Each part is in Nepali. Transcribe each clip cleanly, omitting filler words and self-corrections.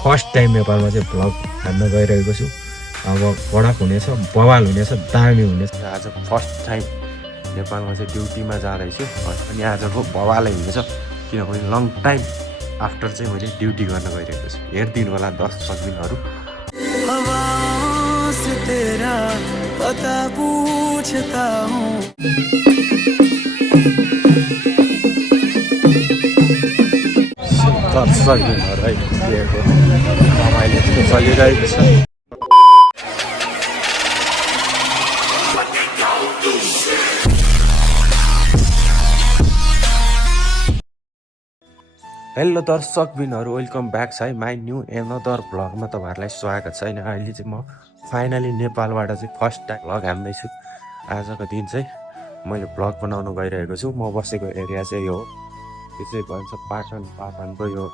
फर्स्ट टाइम नेपालमा चाहिँ भ्लग हान्न गइरहेको छु। अब कडक हुनेछ, बवाल हुनेछ, दामी हुनेछ। आज फर्स्ट टाइम नेपालमा चाहिँ ड्युटीमा जाँदैछु अनि आजको बवालै हुनेछ, किनभने लङ टाइम आफ्टर चाहिँ मैले ड्युटी गर्न गइरहेको छु। हेरिदिनु होला दर्शकबिनहरू। तेरा पता पूछता हूँ दर्शकबिनहरू है, रमाइलो चलिरहेको छ। हेलो दर्शकबिनहरू, वेलकम ब्याक छ है माई न्यू एनदर भ्लगमा तपाईँहरूलाई स्वागत छ। अनि अहिले चाहिँ म फाइनली नेपालबाट चाहिँ फर्स्ट टाइम भ्लग हान्दैछु। आजको दिन चाहिँ मैले भ्लग बनाउनु गइरहेको छु। म बसेको एरिया चाहिँ यो हो, यो चाहिँ भन्छ पाटनको यो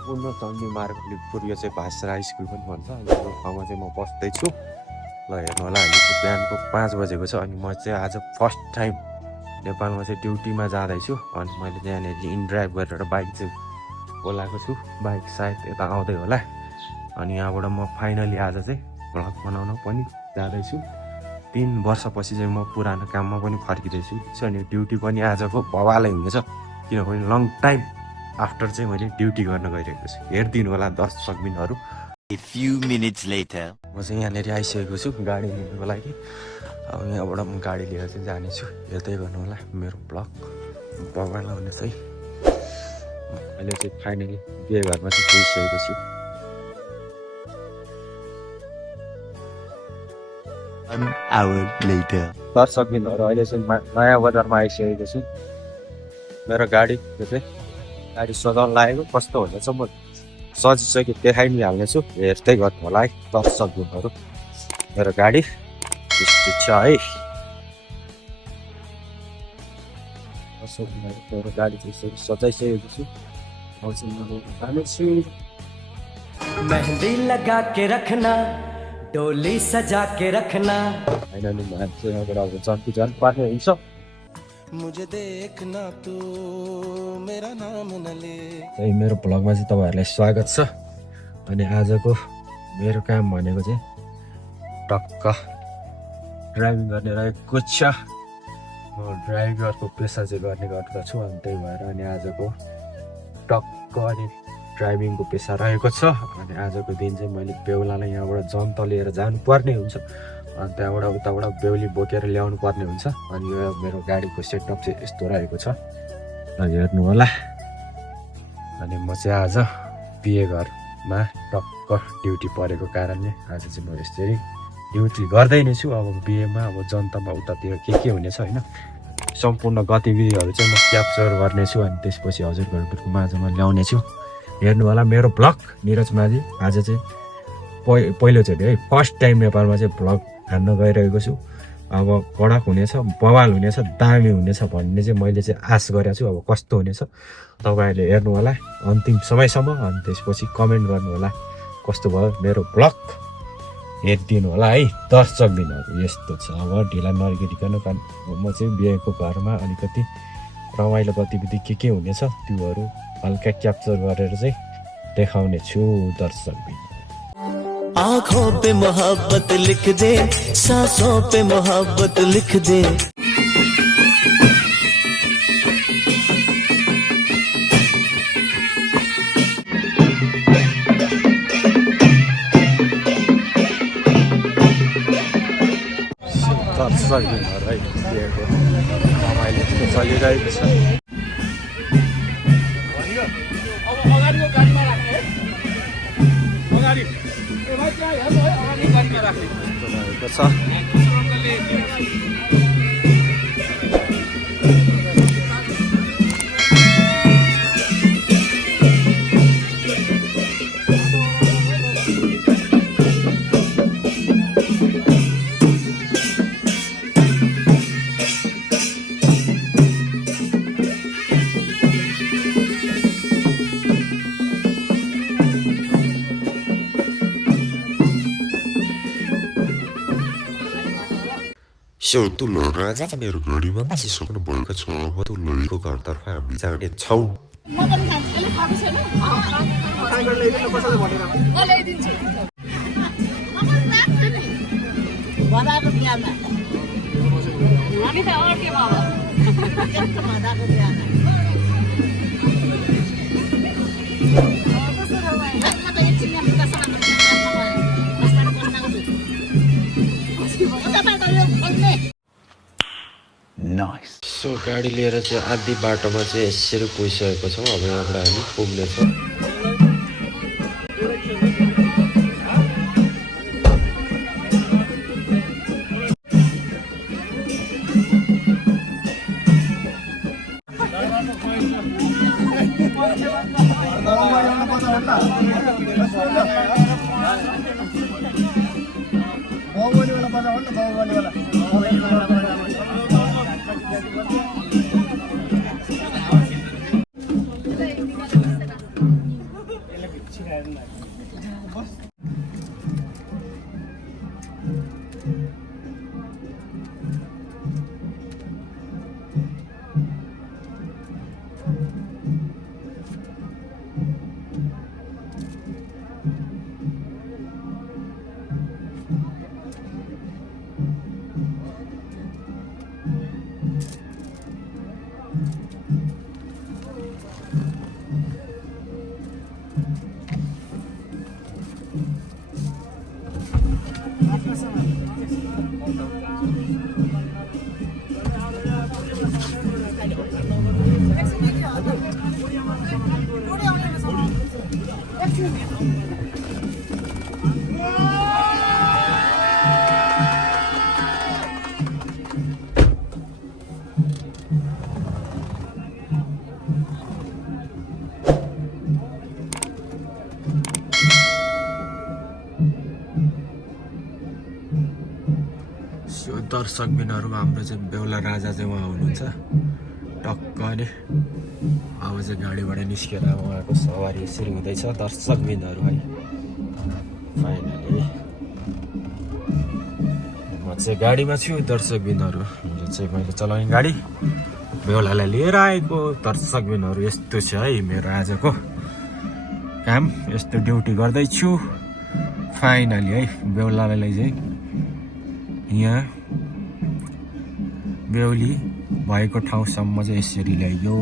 पूर्णचण्डी मार्ग लिपुर, यो चाहिँ भाषा स्कुल पनि भन्छ। अनि यो ठाउँमा चाहिँ म बस्दैछु। ल हेर्नु होला, अहिले चाहिँ बिहानको 5 बजेको छ अनि म चाहिँ आज फर्स्ट टाइम नेपालमा चाहिँ ड्युटीमा जाँदैछु। अनि मैले त्यहाँनिर इनड्राइभ गरेर बाइक चाहिँ बोलाएको छु। बाइक सायद यता आउँदै होला। अनि यहाँबाट म फाइनली आज चाहिँ भ्लग बनाउन पनि जाँदैछु। 3 वर्षपछि चाहिँ म पुरानो काममा पनि फर्किँदैछु। अनि ड्युटी पनि आजको बवालै हुनेछ, किनभने लङ टाइम आफ्टर चाहिँ मैले ड्युटी गर्न गइरहेको छु। हेरिदिनु होला दर्शकबिनहरू। A few minutes later. म चाहिँ यहाँनिर आइसकेको छु गाडी लिनुको लागि। अब यहाँबाट म गाडी लिएर चाहिँ जानेछु। हेर्दै गर्नु होला मेरो भ्लग बवाल हुनेछ है। अहिले चाहिँ फाइनली बिहे घरमा चाहिँ पुगिसकेको छु। An hour later. दर्शकबिनहरू, अहिले चाहिँ नयाँ बजारमा आइसकेको छु। मेरो गाडी त्यो चाहिँ गाडी सजाउन लागेको, कस्तो हुनेछ म सजिसकेँ देखाइ नि हाल्नेछु। हेर्दै गर्नु होला है दर्शकबिनहरू। मेरो गाडी यस्तो छ है। मेरो गाडी चाहिँ सजाइसकेको छु। मेहंदी लगा के रखना, डोली सजा के रखना। फाइनली मान्छे यहाँबाट अब जन्ती जानु पर्ने हुन्छ। मुझे देखना तू मेरा नाम न ले। त्यही मेरो भ्लगमा चाहिँ तपाईँहरूलाई स्वागत छ। अनि आजको मेरो काम भनेको चाहिँ टक्क ड्राइभिङ गर्ने रहेको छ। म ड्राइभरको पेसा चाहिँ गर्ने गर्दछु। अनि त्यही भएर अनि आजको टक्क अनि ड्राइभिङको पेसा रहेको छ। अनि आजको दिन चाहिँ मैले बेहुलालाई यहाँबाट जन्त लिएर जानुपर्ने हुन्छ। अनि त्यहाँबाट उताबाट बेहुली बोकेर ल्याउनु पर्ने हुन्छ। अनि यो मेरो गाडीको सेटअप चाहिँ यस्तो रहेको छ, हेर्नु होला। अनि म चाहिँ आज बिहे घरमा टक्क ड्युटी परेको कारणले आज चाहिँ म यसरी ड्युटी गर्दै नै छु। अब बिहेमा अब जनतामा उतातिर के हुनेछ होइन, सम्पूर्ण गतिविधिहरू चाहिँ म क्याप्चर गर्नेछु। अनि त्यसपछि हजुरहरूको माझमा ल्याउनेछु। हेर्नु होला मेरो भ्लग निरज माझी। आज चाहिँ पहिलोचोटि है फर्स्ट टाइम नेपालमा चाहिँ भ्लग हान्न गइरहेको छु। अब कडक हुनेछ, बवाल हुनेछ, दामी हुनेछ भन्ने चाहिँ मैले चाहिँ आश गरेको छु। अब कस्तो हुनेछ तपाईँहरूले हेर्नु होला अन्तिम समयसम्म। अनि त्यसपछि कमेन्ट गर्नु होला कस्तो भयो मेरो भ्लग। हेरिदिनु होला है दर्शकबिनहरू। यस्तो छ, अब ढिला नरिकन म चाहिँ बिहेको घरमा अलिकति रमाइलो गतिविधि के हुनेछ त्योहरू हल्का क्याप्चर गरेर चाहिँ देखाउने छु दर्शकबिन। आँखों पे मोहब्बत लिख दे, सांसों पे मोहब्बत लिख दे। दर्शकबिनहरू है, बिहेको रमाइलो चलिरहेको छ। रहेको छ। Seutulo raja मेरो घडीमा बसिसक्नु भएको छ। तुलोको घरतर्फ हामी जाने छौँ। म पनि खान्छु, अलिक खाएको छैन। बनाएको बिहामा हामी त अर्केमा अब एकदम हदाको बिहामा त एकछिन यहाँ बस्न Nice. सो गाडी लिएर चाहिँ आधी बाटोमा चाहिँ यसरी पुगिसकेको छौँ। अब यहाँबाट हामी पुग्नेछौँ। दर्शकबिनहरू हाम्रो चाहिँ बेहुला राजा चाहिँ उहाँ हुनुहुन्छ टक्क नि। अब चाहिँ गाडीबाट निस्केर उहाँको सवारी यसरी हुँदैछ दर्शकबिनहरू है। फाइनली म चाहिँ गाडीमा छु। दर्शकबिनहरू यो चाहिँ मैले चलाउने गाडी बेहुलालाई लिएर आएको। दर्शकबिनहरू यस्तो छ है मेरो आजको काम, यस्तो ड्युटी गर्दैछु। फाइनली है बेहुलालाई चाहिँ यहाँ बेहुली भएको ठाउँसम्म चाहिँ यसरी ल्याइयो।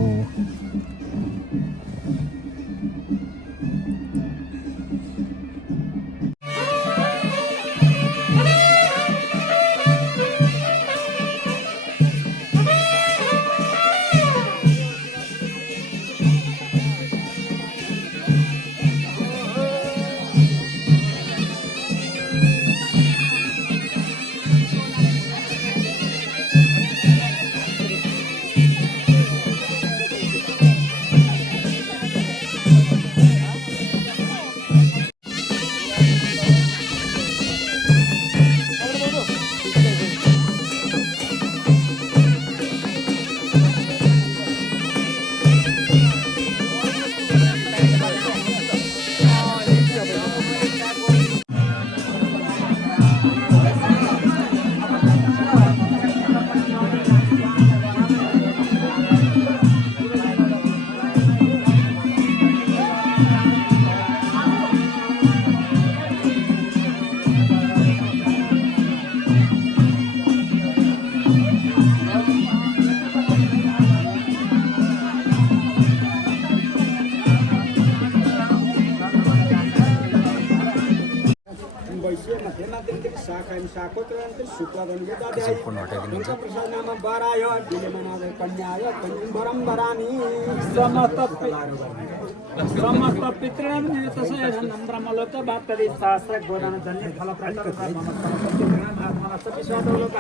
समस्त पितॄणां तस्य नम्रमलोक बाप्तरि सहस्र गोदान जन्य फल प्राप्त आत्मनः विश्वासलोक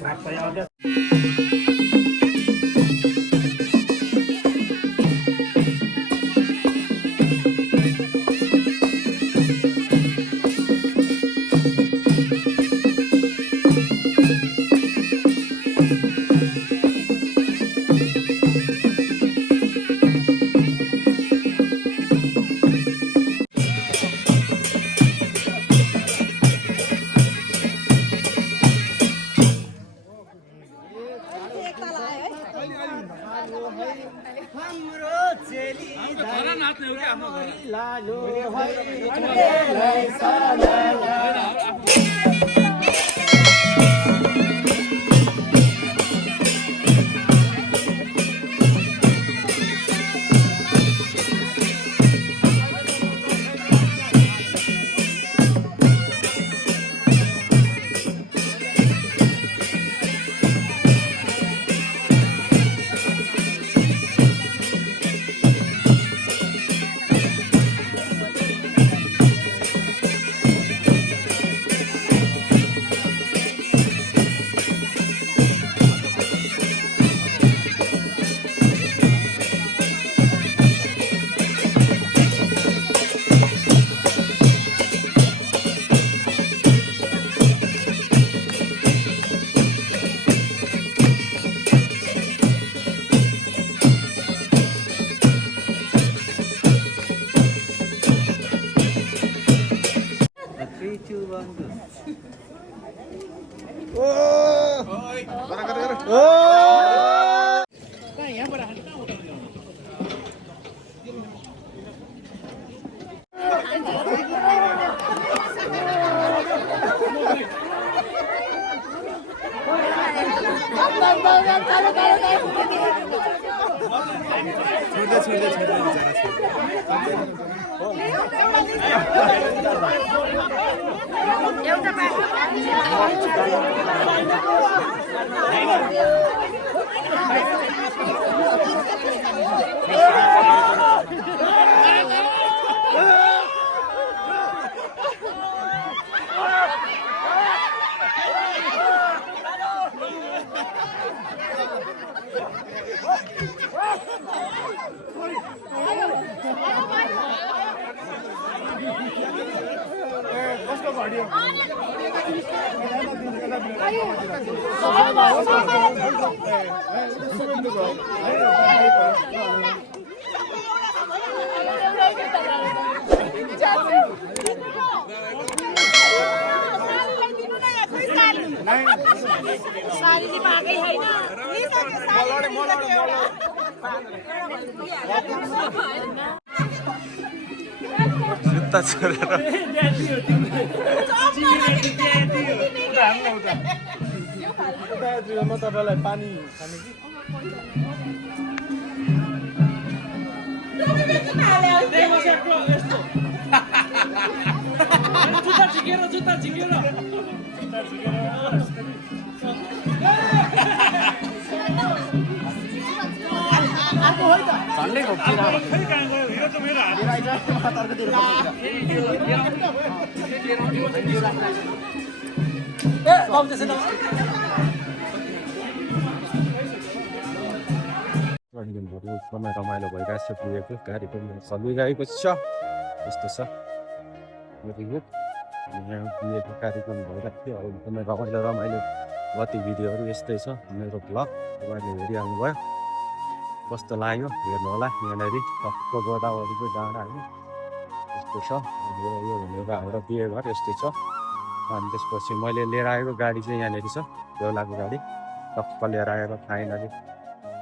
प्राप्तया। सारी भागै होइन जुत्ता छोडेर म तपाईँलाई पानी खाने कि जुत्ता झिकेर एकदमै रमाइलो भइरहेको छ पुगेको गाडी पनि चलिरहेको छ यस्तो छ पुगेको यहाँ पुगेको कार्यक्रम भइरहेको थियो अब एकदमै रमाइलो गतिविधिहरू यस्तै छ मेरो ब्लग तपाईँले हेरिहाल्नु भयो कस्तो लाग्यो हेर्नु होला यहाँनिर टक्क गोदावरीको डाँडा होइन यस्तो छ यो भनेको हाम्रो बिहे घर यस्तै छ अनि त्यसपछि मैले लिएर आएको गाडी चाहिँ यहाँनिर छ देउलाको गाडी टक्क लिएर आएर फाइनली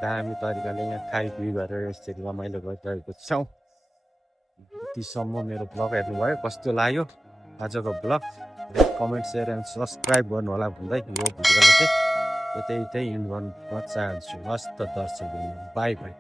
दामी तरिकाले यहाँ खाइपिई गरेर यसरी रमाइलो गरिरहेको छौँ यतिसम्म मेरो ब्लग हेर्नुभयो कस्तो लाग्यो आजको blog comment share and subscribe गर्नु होला भन्दै यो भिडियोलाई चाहिँ यतै इन्ड गर्न चाहन्छु हस्त दर्शक बाई बाई।